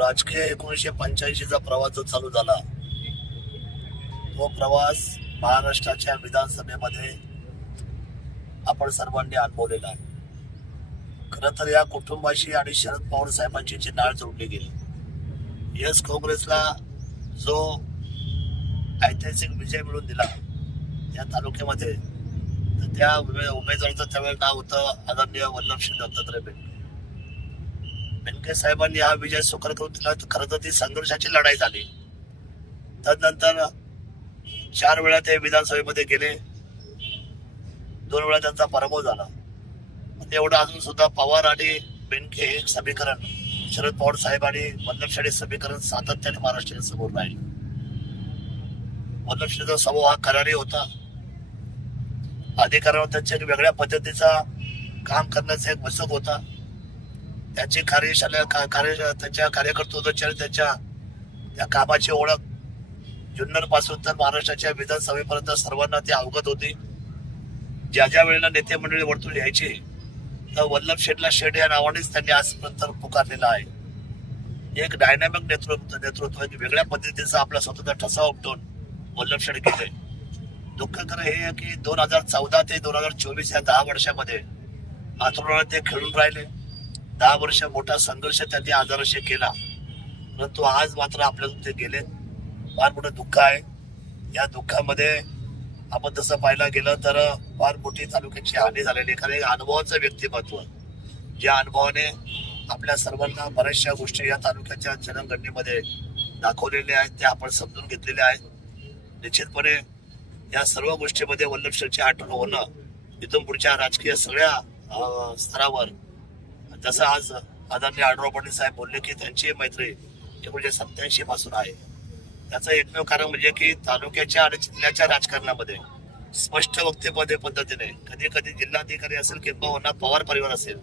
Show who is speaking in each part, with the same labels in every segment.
Speaker 1: राजकीय एकोणीसशे पंच्याऐंशीचा प्रवास जो चालू झाला तो प्रवास महाराष्ट्राच्या विधानसभेमध्ये आपण सर्वांनी अनुभवलेला आहे. खरं तर या कुटुंबाशी आणि शरद पवार साहेबांची जी नाळ जोडली गेली यस काँग्रेसला जो ऐतिहासिक विजय मिळून दिला या तालुक्यामध्ये तर त्या उमेदवाराचं त्यावेळेस नाव होतं आदरणीय वल्लभसिंह दत्तात्रय बेनके बेनके साहेबांनी हा विजय स्वीकार करून दिला तर खरं तर ती संघर्षाची लढाई झाली. तदनंतर चार वेळा ते विधानसभेमध्ये गेले. दोन वेळा त्यांचा पराभव झाला. पण एवढं अजून सुद्धा पवार आणि बेनके हे एक समीकरण शरद पवार साहेब आणि वल्लभशाही समीकरण सातत्याने महाराष्ट्राच्या समोर राहील. वल्लभशाहीचा स्वभाव हा करारी होता. अधिकारावर त्यांच्या एक वेगळ्या पद्धतीचा काम करण्याचा एक मसक होता. त्याचे कार्यशाला का- कार्य त्याच्या कार्यकर्तृत्वाच्या त्याच्या त्या कामाची ओळख. जुन्नरपासून तर महाराष्ट्राच्या विधानसभेपर्यंत सर्वांना ती अवगत होती. ज्या ज्या वेळेला नेते मंडळी वर्तुळ यायचे तर वल्लभ शेठला शेठ या नावानेच त्यांनी आजपर्यंत पुकारलेला आहे. एक डायनॅमिक नेतृत्व नेतृत्व एक वेगळ्या पद्धतीचा आपला स्वतःचा ठसा उपटून वल्लभ शेठ गेले. दुःख खरं हे आहे की दोन हजार चौदा ते दोन हजार चोवीस या दहा वर्षामध्ये आतुरात ते खेळून राहिले. दहा वर्ष मोठा संघर्ष त्यांनी आजाराशी केला. परंतु आज मात्र आपल्यातून ते गेले फार मोठं दुःख आहे. या दुःखामध्ये आपण तसं पाहायला गेलं तर फार मोठी तालुक्याची हानी झालेली कारण अनुभवाचं व्यक्तिमत्व. ज्या अनुभवाने आपल्या सर्वांना बऱ्याचशा गोष्टी या तालुक्याच्या जनगणनेमध्ये दाखवलेल्या आहेत त्या आपण समजून घेतलेल्या आहेत. निश्चितपणे या सर्व गोष्टीमध्ये वल्लभशेठची आठवण होणं इथून पुढच्या राजकीय सगळ्या स्तरावर जसं आज आदरणीय आढराव पाटील साहेब बोलले की त्यांची मैत्री एकोणीशे म्हणजे सत्याऐंशी पासून आहे. त्याचं एकमेव कारण म्हणजे की तालुक्याच्या आणि जिल्ह्याच्या राजकारणामध्ये स्पष्ट वक्तव्य पद्धतीने कधी कधी जिल्हाधिकारी असेल किंवा पवार परिवार असेल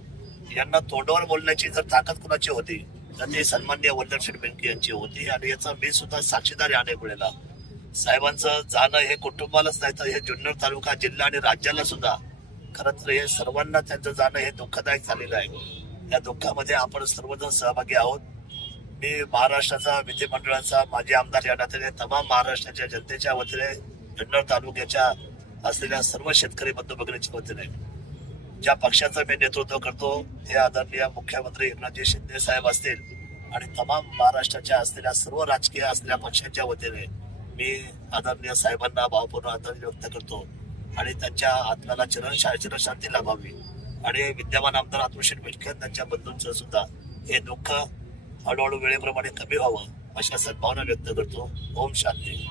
Speaker 1: यांना तोंडावर बोलण्याची जर ताकद कुणाची होती तर ती सन्मान्य वल्लभशेठ बेंके यांची होती आणि याचा मी सुद्धा साक्षीदार आहे अनेक वेळेला. साहेबांचं जाणं हे कुटुंबालाच नाही तर हे जुन्नर तालुका जिल्हा आणि राज्याला सुद्धा खरं तर हे सर्वांना त्यांचं जाणं हे दुःखदायक झालेलं आहे. या दुःखामध्ये आपण सर्वजण सहभागी आहोत. मी महाराष्ट्राचा विधिमंडळाचा माजी आमदार या नात्याने तमाम महाराष्ट्राच्या जनतेच्या वतीने जुन्नर तालुक्याच्या असलेल्या सर्व शेतकरी बंधू भगिनीच्या वतीने ज्या पक्षाचं मी नेतृत्व करतो ते आदरणीय मुख्यमंत्री एकनाथजी शिंदे साहेब असतील आणि तमाम महाराष्ट्राच्या असलेल्या सर्व राजकीय असलेल्या पक्षांच्या वतीने मी आदरणीय साहेबांना भावपूर्ण आदर व्यक्त करतो आणि त्यांच्या आत्म्याला चिरशांती लाभावी. आणि विद्यमान आमदार आत्मशेठ मिटकर त्यांच्या बंधूंचं सुद्धा हे दुःख हळूहळू वेळेप्रमाणे कमी व्हावं अशा सद्भावना व्यक्त करतो. ओम शांती.